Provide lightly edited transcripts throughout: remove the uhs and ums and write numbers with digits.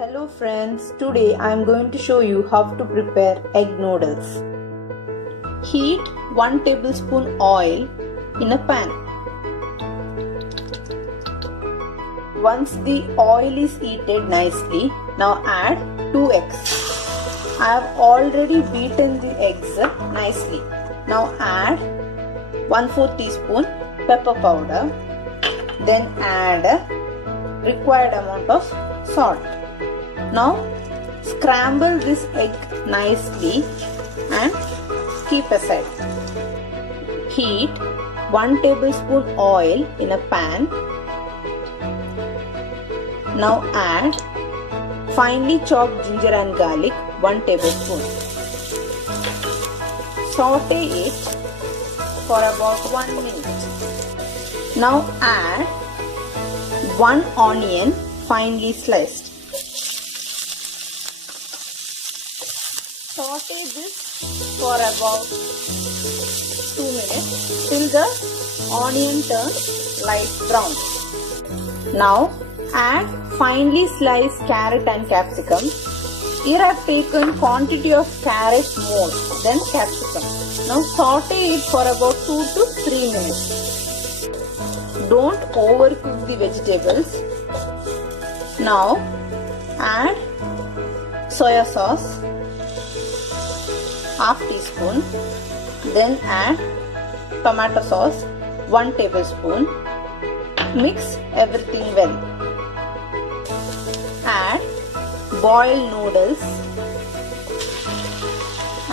Hello friends, today I am going to show you how to prepare egg noodles. Heat 1 tablespoon oil in a pan. Once the oil is heated nicely, now add 2 eggs. I have already beaten the eggs nicely. Now add 1/4 teaspoon pepper powder. Then add required amount of salt. Now scramble this egg nicely and keep aside. Heat 1 tablespoon oil in a pan. Now add finely chopped ginger and garlic 1 tablespoon. Saute it for about 1 minute. Now add 1 onion finely sliced. Saute this for about 2 minutes till the onion turns light brown. Now add finely sliced carrot and capsicum. Here I have taken quantity of carrot more than capsicum. Now saute it for about 2 to 3 minutes. Don't overcook the vegetables. Now add soya sauce, half teaspoon. Then add tomato sauce 1 tablespoon. Mix everything well. Add boiled noodles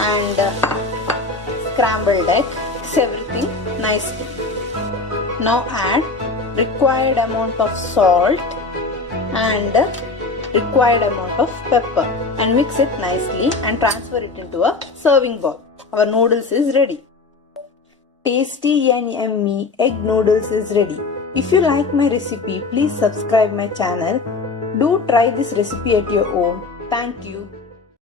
and scrambled egg. Mix everything nicely. Now add required amount of salt and required amount of pepper and mix it nicely and transfer it into a serving bowl. Our noodles is ready. Tasty and yummy egg noodles is ready. If you like my recipe, please subscribe my channel. Do try this recipe at your own. Thank you.